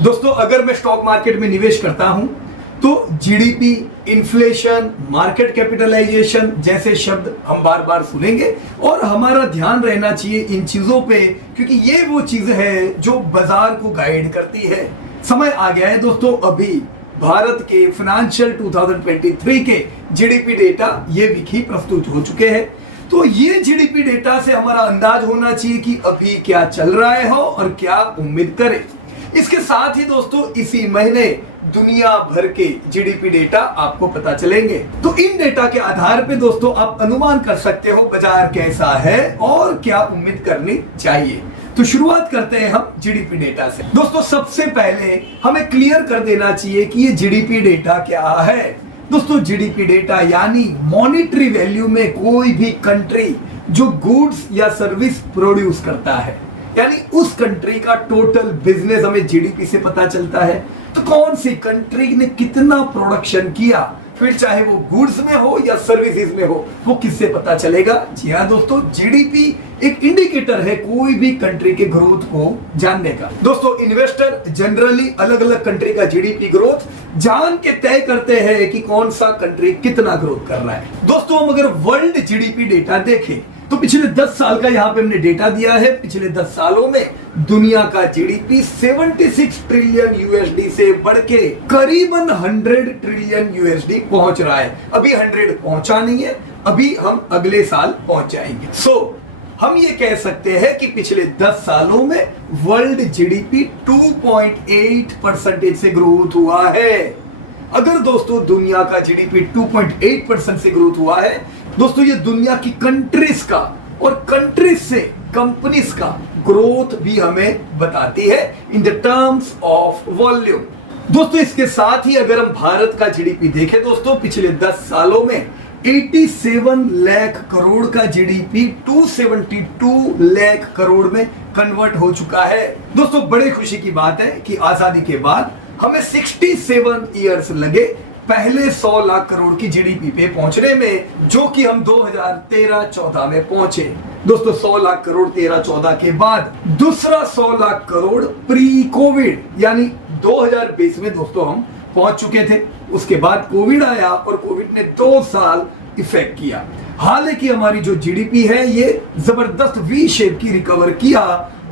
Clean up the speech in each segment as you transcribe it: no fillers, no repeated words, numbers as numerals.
दोस्तों, अगर मैं स्टॉक मार्केट में निवेश करता हूं तो जीडीपी, इन्फ्लेशन, मार्केट कैपिटलाइजेशन जैसे शब्द हम बार बार सुनेंगे और हमारा ध्यान रहना चाहिए इन चीजों पे, क्योंकि ये वो चीज है जो बाजार को गाइड करती है। समय आ गया है दोस्तों, अभी भारत के फाइनेंशियल 2023 के जीडीपी डेटा ये वीक ही प्रस्तुत हो चुके हैं। तो ये जीडीपी डेटा से हमारा अंदाज होना चाहिए कि अभी क्या चल रहा है हो और क्या उम्मीद करें। इसके साथ ही दोस्तों इसी महीने दुनिया भर के जीडीपी डेटा आपको पता चलेंगे। तो इन डेटा के आधार पे दोस्तों आप अनुमान कर सकते हो बाजार कैसा है और क्या उम्मीद करनी चाहिए। तो शुरुआत करते हैं हम जीडीपी डेटा से। दोस्तों, सबसे पहले हमें क्लियर कर देना चाहिए कि ये जीडीपी डेटा क्या है। दोस्तों, जीडीपी डेटा यानी मॉनेटरी वैल्यू में कोई भी कंट्री जो गुड्स या सर्विस प्रोड्यूस करता है, यानी उस कंट्री का टोटल बिजनेस हमें जीडीपी से पता चलता है। तो कौन सी कंट्री ने कितना प्रोडक्शन किया, फिर चाहे वो गुड्स में हो या सर्विसेज में हो, वो किससे पता चलेगा? जी हाँ दोस्तों, जीडीपी एक इंडिकेटर है कोई भी कंट्री के ग्रोथ को जानने का। दोस्तों, इन्वेस्टर जनरली अलग अलग कंट्री का जीडीपी ग्रोथ जान के तय करते हैं कि कौन सा कंट्री कितना ग्रोथ कर रहा है। दोस्तों, हम अगर वर्ल्ड जीडीपी डेटा देखें तो पिछले 10 साल का यहां पे हमने डेटा दिया है। पिछले 10 सालों में दुनिया का जीडीपी 76 ट्रिलियन यूएसडी से बढ़ के करीबन 100 ट्रिलियन यूएसडी पहुंच रहा है। अभी 100 पहुंचा नहीं है, अभी हम अगले साल पहुंच जाएंगे। हम ये कह सकते हैं कि पिछले 10 सालों में वर्ल्ड जीडीपी 2.8% से ग्रोथ हुआ है। अगर दोस्तों दुनिया का जीडीपी 2.8% से ग्रोथ हुआ है, दोस्तों ये दुनिया की कंट्रीज का और कंट्रीज से कंपनीज का ग्रोथ भी हमें बताती है इन द टर्म्स ऑफ वॉल्यूम। दोस्तों, इसके साथ ही अगर हम भारत का जीडीपी देखें दोस्तों, पिछले 10 सालों में 87 लाख करोड़ का जीडीपी 272 लाख करोड़ में कन्वर्ट हो चुका है। दोस्तों, बड़ी खुशी की बात है कि आजादी के बाद हमें 67 इयर्स लगे पहले 100 लाख करोड़ की जीडीपी पे पहुंचने में, जो कि हम 2013-14 में पहुंचे। दोस्तों, 100 लाख करोड़ 13-14 के बाद दूसरा 100 लाख करोड़ प्री कोविड यानी 2020 में दोस्तों हम पहुंच चुके थे। उसके बाद कोविड आया और कोविड ने 2 साल इफेक्ट किया। हालांकि हमारी जो जीडीपी है ये जबरदस्त वी शेप की रिकवर किया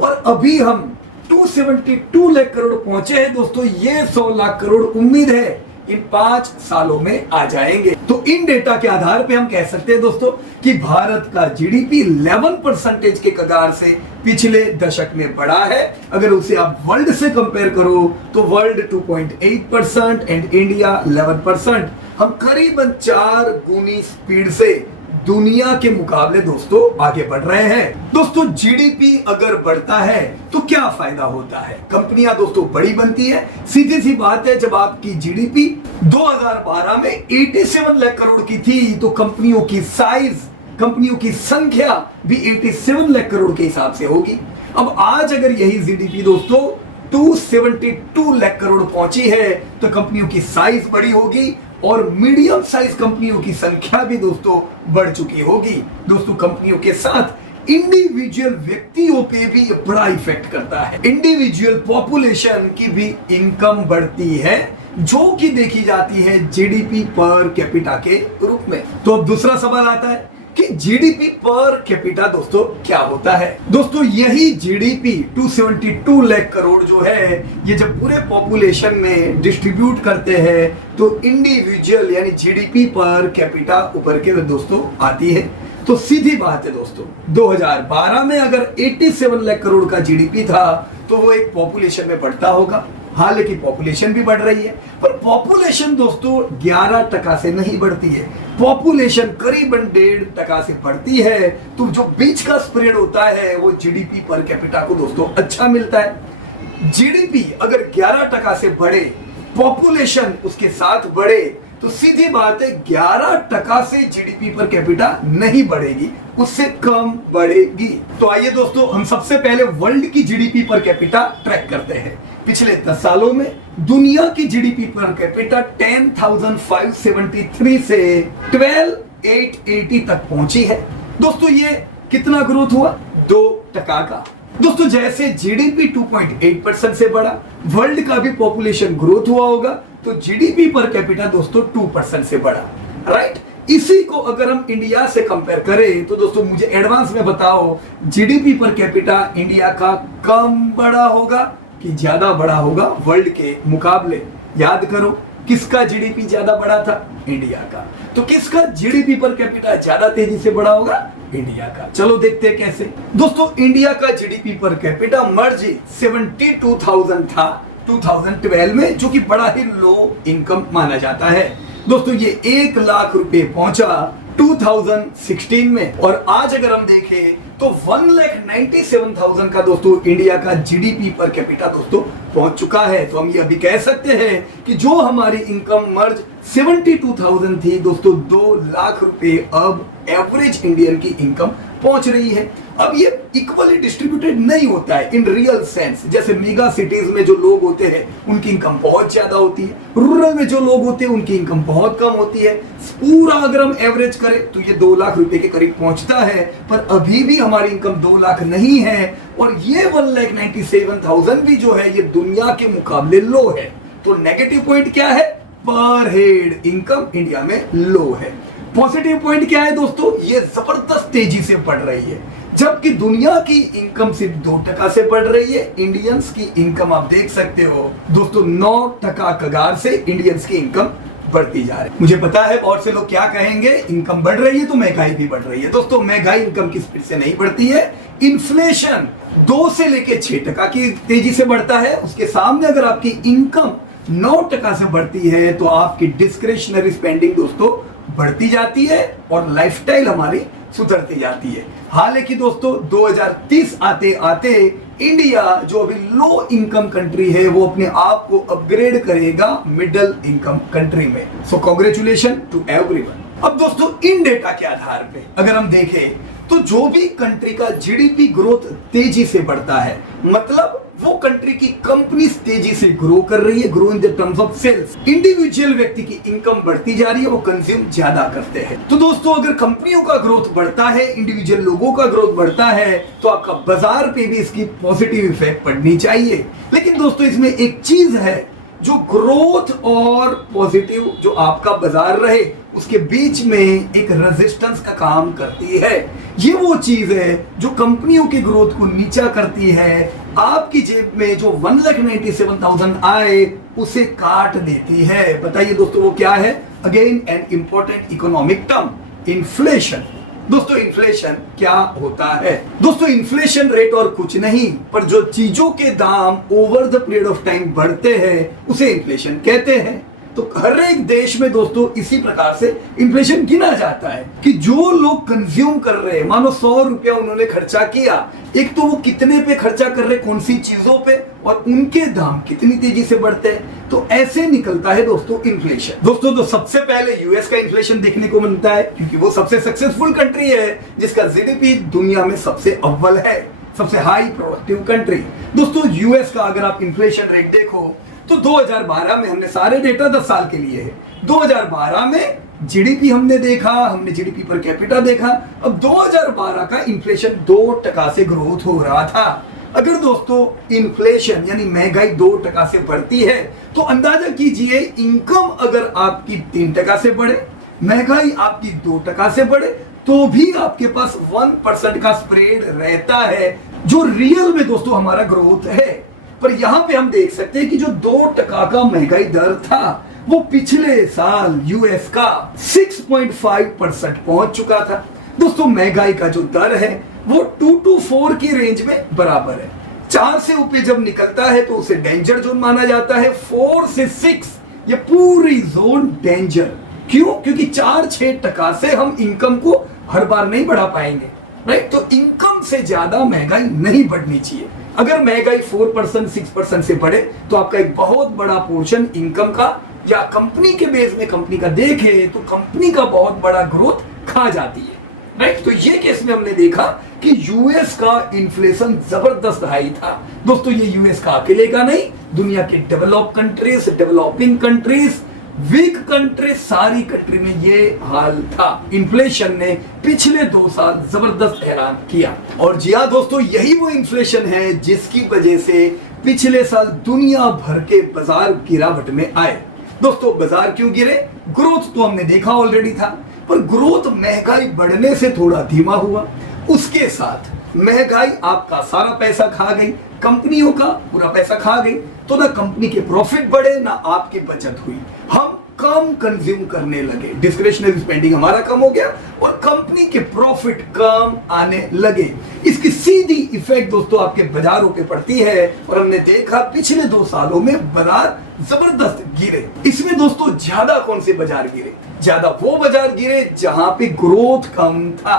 और अभी हम 272 लाख करोड़ पहुंचे हैं। दोस्तों, ये 100 लाख करोड़ उम्मीद है इन 5 सालों में आ जाएंगे। तो इन डेटा के आधार पे हम कह सकते हैं दोस्तों कि भारत का जीडीपी 11% के कगार से पिछले दशक में बढ़ा है। अगर उसे आप वर्ल्ड से कंपेयर करो तो वर्ल्ड 2.8% एंड इंडिया 11%। हम करीबन 4 गुनी स्पीड से दुनिया के मुकाबले दोस्तों आगे बढ़ रहे हैं। दोस्तों, जीडीपी अगर बढ़ता है तो क्या फायदा होता है? कंपनियां दोस्तों बड़ी बनती है। सीधी सी बात है, जब आपकी जीडीपी 2012 में 87 लाख करोड़ की थी तो कंपनियों की साइज, कंपनियों की संख्या भी 87 लाख करोड़ के हिसाब से होगी। अब आज अगर यही जीडीपी दोस्तों 272 लाख करोड़ पहुंची है तो कंपनियों की साइज बड़ी होगी और मीडियम साइज कंपनियों की संख्या भी दोस्तों बढ़ चुकी होगी। दोस्तों, कंपनियों के साथ इंडिविजुअल व्यक्तियों पे भी बड़ा इफेक्ट करता है। इंडिविजुअल पॉपुलेशन की भी इनकम बढ़ती है, जो कि देखी जाती है जीडीपी पर कैपिटा के रूप में। तो अब दूसरा सवाल आता है कि जीडीपी पर कैपिटा दोस्तों क्या होता है? दोस्तों, यही जीडीपी 272 लाख करोड़ जो है, ये जब पूरे पॉपुलेशन में डिस्ट्रीब्यूट करते हैं तो इंडिविजुअल यानी जीडीपी पर कैपिटा ऊपर के दोस्तों आती है। तो सीधी बात है दोस्तों, 2012 में अगर 87 लाख करोड़ का जीडीपी था तो वो एक पॉपुलेशन में बढ़ता होगा। हालांकि पॉपुलेशन भी बढ़ रही है, पर पॉपुलेशन दोस्तों 11% से नहीं बढ़ती है, पॉपुलेशन करीबन 1.5% से बढ़ती है। तो जो बीच का स्प्रेड होता है वो जीडीपी पर कैपिटा को दोस्तों अच्छा मिलता है। जीडीपी अगर 11% से बढ़े, पॉपुलेशन उसके साथ बढ़े, तो सीधी बात है 11% से जीडीपी पर कैपिटा नहीं बढ़ेगी, उससे कम बढ़ेगी। तो आइए दोस्तों हम सबसे पहले वर्ल्ड की जीडीपी पर कैपिटा ट्रैक करते हैं। पिछले 10 सालों में दुनिया की जीडीपी पर कैपिटा 10,573 से 12,880 तक पहुंची है। दोस्तों, ये कितना ग्रोथ हुआ? 2% का। दोस्तों जैसे जीडीपी 2.8% से बढ़ा, वर्ल्ड का भी पॉपुलेशन ग्रोथ हुआ होगा, तो जीडीपी पर कैपिटा दोस्तों 2% से बढ़ा, राइट। इसी को अगर हम इंडिया से कंपेयर करें तो दोस्तों मुझे एडवांस में बताओ, जीडीपी पर कैपिटा इंडिया का कम बड़ा होगा कि ज्यादा बड़ा होगा वर्ल्ड के मुकाबले? याद करो, किसका जीडीपी ज्यादा बड़ा था? इंडिया का। तो किसका जीडीपी पर कैपिटा ज्यादा तेजी से बढ़ा होगा? इंडिया का। चलो देखते हैं कैसे। दोस्तों इंडिया का जीडीपी पर कैपिटा मर्ज 72,000 था 2012 में, जो कि बड़ा ही लो इनकम माना जाता है। दोस्तों ये 1 लाख रुपए पहुंचा 2016 में, और आज अगर हम देखें तो 1,97,000 का दोस्तों इंडिया का जीडीपी पर कैपिटा दोस्तों पहुंच चुका है। तो हम ये अभी कह सकते हैं कि जो हमारी इनकम मर्ज 72,000 थी दोस्तों, 2 लाख रुपए अब एवरेज इंडियन की इनकम पहुंच रही है। अब ये इक्वली डिस्ट्रीब्यूटेड नहीं होता है इन रियल सेंस। जैसे मेगा सिटीज में जो लोग होते हैं उनकी इनकम बहुत ज्यादा होती है, रूरल में जो लोग होते हैं उनकी इनकम बहुत कम होती है। पूरा अगर हम एवरेज करें तो ये 2 लाख रुपए के करीब पहुंचता है, पर अभी भी हमारी इनकम 2 लाख नहीं है, और ये 1,97,000 भी जो है ये दुनिया के मुकाबले लो है। तो नेगेटिव पॉइंट क्या है? पर हेड इनकम इंडिया में लो है। पॉजिटिव पॉइंट क्या है दोस्तों? ये जबरदस्त तेजी से बढ़ रही है, जबकि दुनिया की इनकम सिर्फ 2% से बढ़ रही है। इंडियंस की इनकम आप देख सकते हो दोस्तों, 9% कगार से इंडियंस की इनकम बढ़ती जा रही है। मुझे पता है बहुत से लोग क्या कहेंगे, इनकम बढ़ रही है तो महंगाई भी बढ़ रही है। दोस्तों महंगाई इनकम की स्पीड से नहीं बढ़ती है, इन्फ्लेशन 2 से लेके 6% की तेजी से बढ़ता है। उसके सामने अगर आपकी इनकम 9% से बढ़ती है तो आपकी डिस्क्रिशनरी स्पेंडिंग दोस्तों बढ़ती जाती है और लाइफस्टाइल हमारी सुधरती जाती है। हालांकि दोस्तों 2030 आते आते इंडिया जो अभी लो इनकम कंट्री है वो अपने आप को अपग्रेड करेगा मिडिल इनकम कंट्री में। सो कांग्रेचुलेशन टू एवरीवन। अब दोस्तों इन डेटा के आधार पे अगर हम देखें तो जो भी कंट्री का जीडीपी ग्रोथ तेजी से बढ़ता है, मतलब वो कंट्री की कंपनी तेजी से ग्रो कर रही है, grow in the terms of sales. Individual व्यक्ति की इनकम बढ़ती जा रही है, वो कंज्यूम ज्यादा करते हैं। तो दोस्तों अगर कंपनियों का ग्रोथ बढ़ता है, इंडिविजुअल लोगों का ग्रोथ बढ़ता है, तो आपका बाजार पे भी इसकी पॉजिटिव इफेक्ट पड़नी चाहिए। लेकिन दोस्तों इसमें एक चीज है, जो ग्रोथ और पॉजिटिव जो आपका बाजार रहे उसके बीच में एक रेजिस्टेंस का काम करती है। ये वो चीज है जो कंपनियों की ग्रोथ को नीचा करती है, आपकी जेब में जो 1,97,000 आए उसे काट देती है। बताइए दोस्तों वो क्या है? Again an important economic term, inflation. दोस्तों इन्फ्लेशन क्या होता है? दोस्तों इन्फ्लेशन रेट और कुछ नहीं, पर जो चीजों के दाम over the period of time बढ़ते हैं उसे इन्फ्लेशन कहते हैं। तो हर एक देश में दोस्तों इसी प्रकार से इन्फ्लेशन गिना जाता है कि जो लोग कंज्यूम कर रहे हैं, मानो 100 रुपया उन्होंने खर्चा किया, एक तो वो कितने पे खर्चा कर रहे, कौन सी चीजों पे, और उनके दाम कितनी तेजी से बढ़ते हैं। तो ऐसे निकलता है दोस्तों इन्फ्लेशन। दोस्तों तो सबसे पहले यूएस का इन्फ्लेशन देखने को मिलता है, क्योंकि वो सबसे सक्सेसफुल कंट्री है जिसका जीडीपी दुनिया में सबसे अव्वल है, सबसे हाई प्रोडक्टिव कंट्री। दोस्तों यूएस का अगर आप इन्फ्लेशन रेट देखो तो 2012 में, हमने सारे डेटा 10 साल के लिए है, 2012 में जीडीपी हमने देखा, हमने जीडीपी पर कैपिटा देखा। अब 2012 का इन्फ्लेशन 2% से ग्रोथ हो रहा था। अगर दोस्तों इन्फ्लेशन यानी महंगाई 2% से बढ़ती है तो अंदाजा कीजिए इनकम अगर आपकी 3% से बढ़े, महंगाई आपकी 2% से बढ़े, तो भी आपके पास 1% का स्प्रेड रहता है, जो रियल में दोस्तों हमारा ग्रोथ है। पर यहां पे हम देख सकते हैं कि जो 2% का महंगाई दर था वो पिछले साल यूएस का 6.5% पहुंच चुका था। दोस्तों महंगाई का जो दर है वो 2 to 4 की रेंज में बराबर है। 4 से ऊपर जब निकलता है तो उसे डेंजर जोन माना जाता है, 4 से 6 ये पूरी जोन डेंजर। क्यों? क्योंकि 4-6% से हम इनकम को हर बार नहीं बढ़ा पाएंगे, राइट। तो इनकम से ज्यादा महंगाई नहीं बढ़नी चाहिए। अगर महंगाई 4% 6% से बढ़े तो आपका एक बहुत बड़ा पोर्शन इनकम का या कंपनी के बेस में कंपनी का देखे तो कंपनी का बहुत बड़ा ग्रोथ खा जाती है, राइट। तो ये केस में हमने देखा कि यूएस का इन्फ्लेशन जबरदस्त हाई था। दोस्तों ये यूएस का अकेले का नहीं, दुनिया के develop countries, developing countries week country, सारी कंट्री में ये हाल था। इन्फ्लेशन ने पिछले 2 साल जबरदस्त हैरान किया। और जी हाँ दोस्तों, यही वो इन्फ्लेशन है जिसकी वजह से पिछले साल दुनिया भर के बाजार गिरावट में आए। दोस्तों बाजार क्यों गिरे? ग्रोथ तो हमने देखा ऑलरेडी था, पर ग्रोथ महंगाई बढ़ने से थोड़ा धीमा हुआ। उसके साथ महंगाई आपका सारा पैसा खा गई, कंपनियों का पूरा पैसा खा गई, तो ना कंपनी के प्रॉफिट बढ़े ना आपकी बचत हुई। हम कम कंज्यूम करने लगे, डिस्क्रिशनरी स्पेंडिंग हमारा कम हो गया और कंपनी के प्रॉफिट कम आने लगे। इसकी सीधी इफेक्ट दोस्तों आपके बाजारों पे पड़ती है और हमने देखा पिछले 2 सालों में बाजार जबरदस्त गिरे। इसमें दोस्तों ज्यादा कौन से बाजार गिरे? ज्यादा वो बाजार गिरे जहां पे ग्रोथ कम था।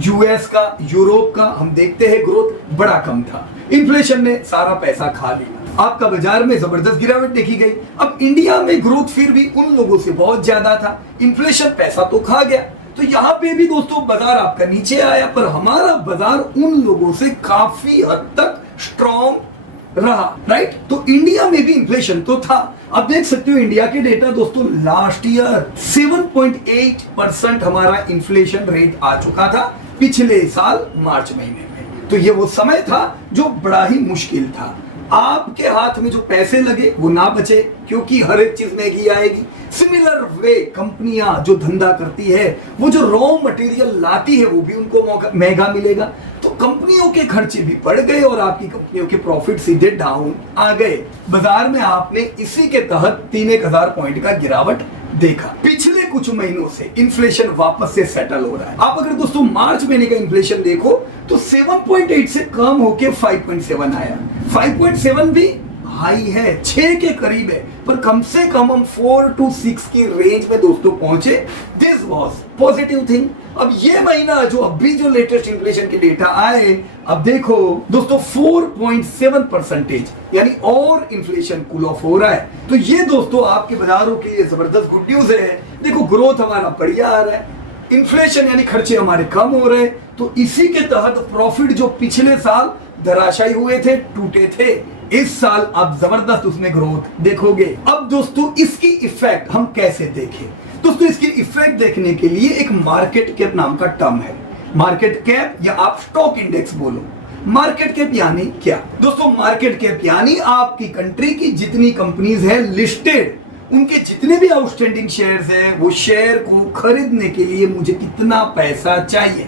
यूएस का, यूरोप का हम देखते हैं ग्रोथ बड़ा कम था। इन्फ्लेशन ने सारा पैसा खा लिया, आपका बाजार में जबरदस्त गिरावट देखी गई। अब इंडिया में ग्रोथ फिर भी उन लोगों से बहुत ज्यादा था, इन्फ्लेशन पैसा तो खा गया, तो यहाँ पे भी दोस्तों बाजार आपका नीचे आया, पर हमारा बाजार उन लोगों से काफी हद तक स्ट्रॉन्ग रहा, राइट। तो इंडिया में भी इन्फ्लेशन तो था। अब देख सकते हो इंडिया के डेटा दोस्तों, लास्ट ईयर 7.8% हमारा इन्फ्लेशन रेट आ चुका था पिछले साल मार्च महीने में। तो ये वो समय था जो बड़ा ही मुश्किल था। आपके हाथ में जो पैसे लगे वो ना बचे, क्योंकि हर एक चीज महंगी आएगी। सिमिलर वे कंपनियां जो धंधा करती है, वो जो रॉ मटेरियल लाती है वो भी उनको महंगा मिलेगा, तो कंपनियों के खर्चे भी बढ़ गए और आपकी कंपनियों के प्रॉफिट सीधे डाउन आ गए। बाजार में आपने इसी के तहत 3-1000 पॉइंट का गिरावट देखा। पिछले कुछ महीनों से इन्फ्लेशन वापस से सेटल हो रहा है। आप अगर दोस्तों मार्च महीने का इन्फ्लेशन देखो तो 7.8 से कम होके 5.7 आया। 5.7 भी हाई है, 6 के करीब है, पर कम से कम हम 4 to 6 की रेंज में दोस्तों पहुंचे। This was positive thing. अब ये महीना जो अभी जो लेटेस्ट इन्फ्लेशन के डेटा आए, अब देखो दोस्तों 4.7%, यानी और इन्फ्लेशन कूल ऑफ हो रहा है। तो ये दोस्तों आपके बाजारों के लिए जबरदस्त गुड न्यूज है। देखो ग्रोथ हमारा बढ़िया आ रहा है, इन्फ्लेशन यानी खर्चे हमारे कम हो रहे, तो इसी के तहत प्रॉफिट जो पिछले साल धराशायी हुए थे, टूटे थे, इस साल आप जबरदस्त उसमें ग्रोथ देखोगे। अब दोस्तों इसकी इफेक्ट हम कैसे देखें? दोस्तों इसकी इफेक्ट देखने के लिए एक मार्केट कैप नाम का टर्म है। मार्केट कैप या आप स्टॉक इंडेक्स बोलो। मार्केट कैप यानी क्या? दोस्तों मार्केट कैप यानी आपकी कंट्री की जितनी कंपनीज है लिस्टेड, उनके जितने भी आउटस्टैंडिंग शेयर्स हैं, वो शेयर को खरीदने के लिए मुझे कितना पैसा चाहिए।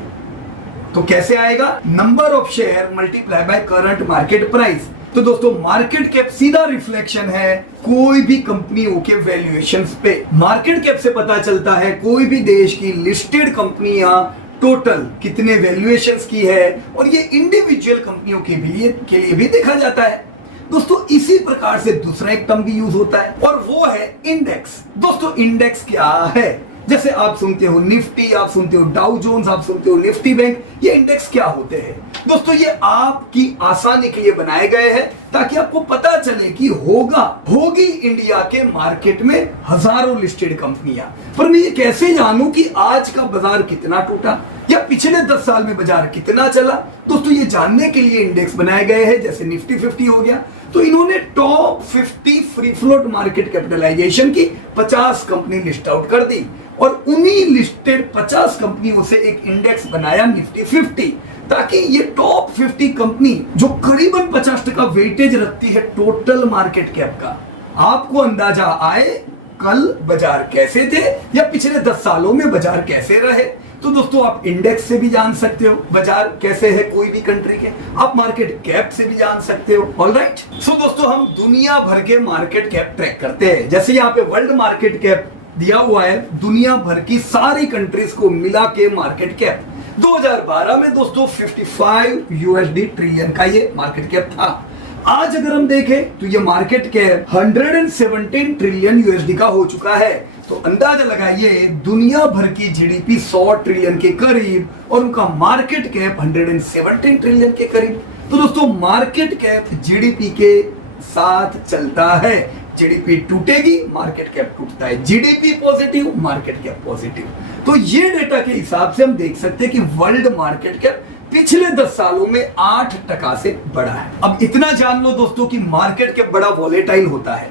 तो कैसे आएगा? Number of share multiply by current market price. तो दोस्तों मार्केट कैप सीधा रिफ्लेक्शन है कोई भी कंपनियों के वैल्यूएशंस पे। मार्केट कैप से पता चलता है कोई भी देश की लिस्टेड कंपनियां टोटल कितने वैल्यूएशंस की है, और ये इंडिविजुअल कंपनियों के लिए भी देखा जाता है। दोस्तों इसी प्रकार से दूसरा एक टर्म भी यूज होता है और वो है इंडेक्स। दोस्तों इंडेक्स क्या है? जैसे आप सुनते हो निफ्टी, आप सुनते हो डाउ जोन्स, आप सुनते हो निफ्टी बैंक, ये इंडेक्स क्या होते हैं? दोस्तों ये आपकी आसानी के लिए बनाए गए हैं ताकि आपको पता चले कि होगी इंडिया के मार्केट में हजारों लिस्टेड कंपनियां, पर मैं ये कैसे जानूं कि आज का बाजार कितना टूटा या पिछले 10 साल में बाजार कितना चला? दोस्तों ये जानने के लिए इंडेक्स बनाए गए हैं। जैसे निफ्टी 50 हो गया, तो इन्होंने top 50 free float market capitalization की 50 कंपनी लिस्ट आउट कर दी और उन्हीं लिस्टेड 50 कंपनियों से एक इंडेक्स बनाया निफ्टी 50, ताकि ये टॉप 50 कंपनी जो करीबन 50% वेटेज रखती है टोटल मार्केट कैप का, आपको अंदाजा आए कल बाजार कैसे थे या पिछले 10 सालों में बाजार कैसे रहे। तो दोस्तों आप इंडेक्स से भी जान सकते हो बाजार कैसे है कोई भी कंट्री के, आप मार्केट कैप से भी जान सकते हो। ऑलराइट, सो दोस्तों हम दुनिया भर के मार्केट कैप ट्रैक करते हैं। जैसे यहाँ पे वर्ल्ड मार्केट कैप दिया हुआ है, दुनिया भर की सारी कंट्रीज को मिला के मार्केट कैप 2012 में दोस्तों 55 USD ट्रिलियन का ये मार्केट कैप था। आज अगर हम देखें तो ये मार्केट कैप 117 ट्रिलियन USD का हो चुका है। तो अंदाजा लगाइए दुनिया भर की जीडीपी 100 ट्रिलियन के करीब और उनका मार्केट कैप 117 ट्रिलियन के करीब। तो दोस्तों मार्केट कैप जीडीपी के साथ चलता है। जीडीपी टूटेगी मार्केट कैप टूटता है, GDP positive market cap positive. तो ये डेटा के हिसाब से हम देख सकते हैं कि वर्ल्ड मार्केट कैप पिछले 10 सालों में 8% से बढ़ा है। अब इतना जान लो दोस्तों कि मार्केट कैप बड़ा वॉलेटाइल होता है।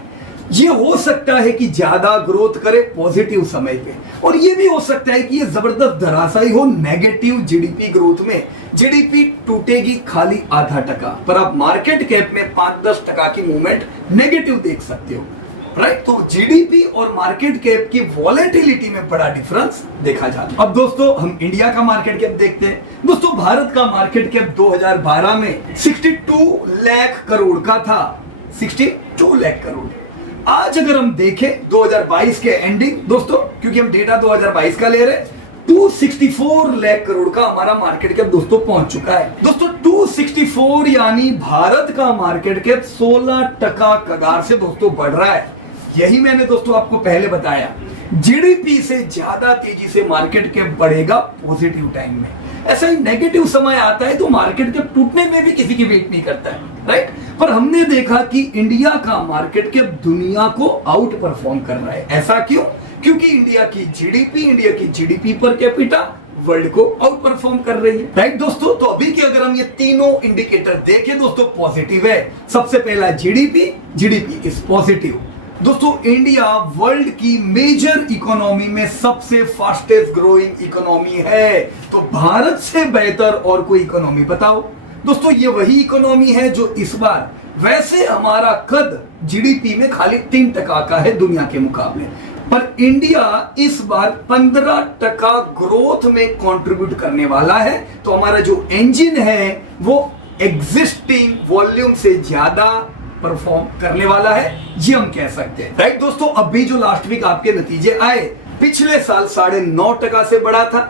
ये हो सकता है कि ज्यादा ग्रोथ करे पॉजिटिव समय पे, और ये भी हो सकता है कि ये जबरदस्त धराशायी हो नेगेटिव जीडीपी ग्रोथ में। जीडीपी टूटेगी खाली आधा टका, पर आप मार्केट कैप में 5-10 टका की मूवमेंट नेगेटिव देख सकते हो, राइट। तो जीडीपी और मार्केट कैप की वॉलेटिलिटी में बड़ा डिफरेंस देखा जाता है। अब दोस्तों हम इंडिया का मार्केट कैप देखते हैं। दोस्तों भारत का मार्केट कैप 2012 में 62 लाख करोड़ का था, 62 लाख करोड़। आज अगर हम देखें 2022 के एंडिंग दोस्तों, क्योंकि हम डेटा 2022 का ले रहे हैं, 264 लाख करोड़ का हमारा मार्केट कैप दोस्तों पहुंच चुका है। दोस्तों 264 यानी भारत का मार्केट कैप 16% कगार से दोस्तों बढ़ रहा है। यही मैंने दोस्तों आपको पहले बताया, जीडीपी से ज्यादा तेजी से मार्केट कैप बढ़ेगा पॉजिटिव टाइम में। ऐसा ही नेगेटिव समय आता है तो मार्केट कैप टूटने में भी किसी की वेट नहीं करता है, राइट। पर हमने देखा कि इंडिया का मार्केट कैप दुनिया को आउट परफॉर्म कर रहा है। ऐसा क्यों? क्योंकि इंडिया की जीडीपी पर कैपिटा वर्ल्ड को आउट परफॉर्म कर रही है, राइट दोस्तों। तो अभी के अगर हम ये तीनों इंडिकेटर देखें दोस्तों, पॉजिटिव है। सबसे पहला जीडीपी इज पॉजिटिव। दोस्तों इंडिया वर्ल्ड की मेजर इकोनॉमी में सबसे फास्टेस्ट ग्रोइंग इकोनॉमी है। तो भारत से बेहतर और कोई इकोनॉमी बताओ दोस्तों। ये वही इकोनॉमी है जो इस बार, वैसे हमारा कद जीडीपी में खाली 3% का है दुनिया के मुकाबले, पर इंडिया इस बार 15% ग्रोथ में कंट्रीब्यूट करने वाला है। तो हमारा जो इंजन है वो एग्जिस्टिंग वॉल्यूम से ज्यादा परफॉर्म करने वाला है, ये हम कह सकते हैं, राइट दोस्तों। अभी जो लास्ट वीक आपके नतीजे आए, पिछले साल 9.5% से बढ़ा था,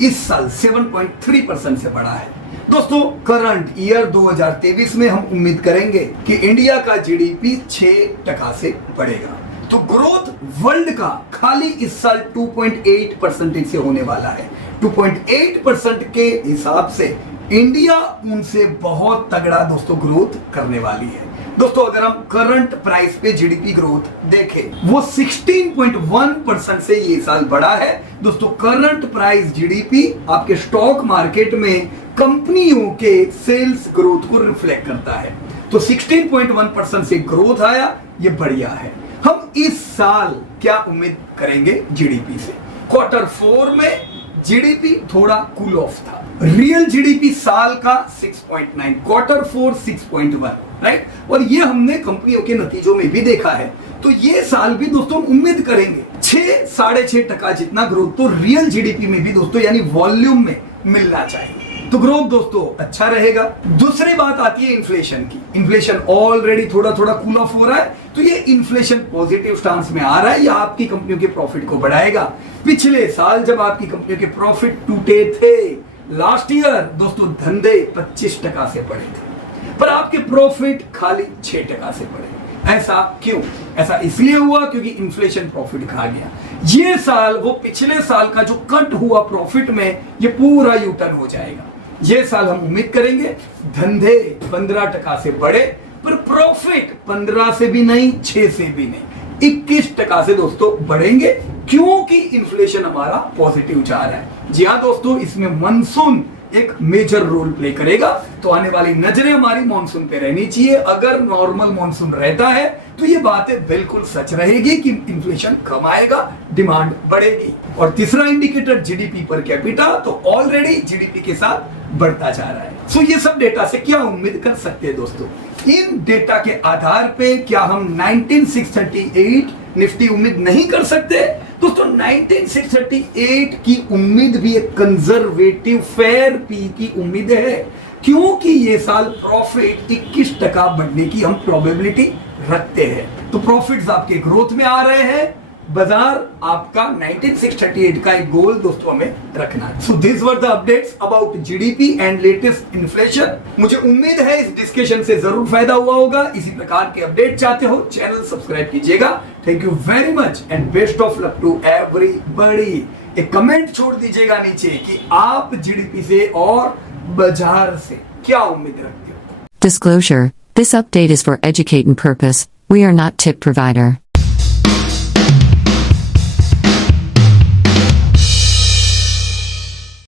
इस साल 7.3% से बढ़ा है। दोस्तों करंट ईयर 2023 में हम उम्मीद करेंगे कि इंडिया का जीडीपी 6% से बढ़ेगा। तो ग्रोथ वर्ल्ड का खाली इस साल 2.8% से होने वाला है। 2.8% के हिसाब से इंडिया उनसे बहुत तगड़ा दोस्तों ग्रोथ करने वाली है। दोस्तों अगर हम करंट प्राइस पे जीडीपी ग्रोथ देखें, वो 16.1% से ये साल बढ़ा है। दोस्तों करंट प्राइस जीडीपी आपके स्टॉक मार्केट में कंपनियों के सेल्स ग्रोथ को रिफ्लेक्ट करता है। तो 16.1% से ग्रोथ आया, ये बढ़िया है। हम इस साल क्या उम्मीद करेंगे जीडीपी से? क्वार्टर 4 में जीडीपी थोड़ा कूल ऑफ था। रियल जीडीपी साल का 6.9, क्वार्टर 4 6.1, राइट। और ये हमने कंपनियों के नतीजों में भी देखा है। तो ये साल भी दोस्तों उम्मीद करेंगे 6-6.5% जितना ग्रोथ तो रियल जीडीपी में भी दोस्तों यानी वॉल्यूम में मिलना चाहिए। तो ग्रोथ दोस्तों अच्छा रहेगा। दूसरी बात आती है इन्फ्लेशन की। इन्फ्लेशन ऑलरेडी थोड़ा कूल ऑफ हो रहा है, तो ये इन्फ्लेशन पॉजिटिव स्टांस में आ रहा है, या आपकी कंपनियों के प्रॉफिट को बढ़ाएगा। पिछले साल जब आपकी कंपनियों के प्रॉफिट टूटे थे लास्ट ईयर दोस्तों, धंधे 25% से बढ़े थे, पर आपके प्रॉफिट खाली 6% से बढ़े। ऐसा क्यों? ऐसा इसलिए हुआ क्योंकि इन्फ्लेशन प्रॉफिट खा गया। ये साल वो पिछले साल का जो कट हुआ प्रॉफिट में, ये पूरा यू टर्न हो जाएगा। ये साल हम उम्मीद करेंगे धंधे 15% से बढ़े, पर प्रॉफिट 15 से भी नहीं, 6 से भी नहीं, 21% से दोस्तों बढ़ेंगे, क्योंकि इन्फ्लेशन हमारा पॉजिटिव जा रहा है। जी हाँ दोस्तों, इसमें मानसून एक मेजर रोल प्ले करेगा। तो आने वाली नजरें हमारी मानसून पे रहनी चाहिए। अगर नॉर्मल मानसून रहता है तो ये बातें बिल्कुल सच रहेगी कि इन्फ्लेशन कम आएगा, डिमांड बढ़ेगी। और तीसरा इंडिकेटर जीडीपी पर कैपिटा, तो ऑलरेडी जीडीपी के साथ बढ़ता जा रहा है। सो ये सब डेटा से क्या उम्मीद कर सकते हैं दोस्तों? इन डेटा के आधार पे क्या हम 19638 निफ्टी उम्मीद नहीं कर सकते? दोस्तों 19638 की उम्मीद भी एक कंजर्वेटिव फेयर पी की उम्मीद है, क्योंकि ये साल प्रॉफिट 21% बढ़ने की हम प्रोबेबिलिटी रखते हैं। तो प्रॉफिट्स आपके ग्रोथ में आ रहे हैं, बाजार आपका 19638 का एक गोल दोस्तों हमें रखना है। So this were the updates about GDP and latest inflation. मुझे उम्मीद है इस डिस्कशन से जरूर फायदा हुआ होगा। इसी प्रकार के अपडेट चाहते हो, चैनल सब्सक्राइब कीजिएगा। Thank you very much and best of luck to everybody. एक कमेंट छोड़ दीजिएगा नीचे कि आप जीडीपी से और बाजार से क्या उम्मीद रखते हो। Disclosure: This update is for educating purpose. We are not tip provider.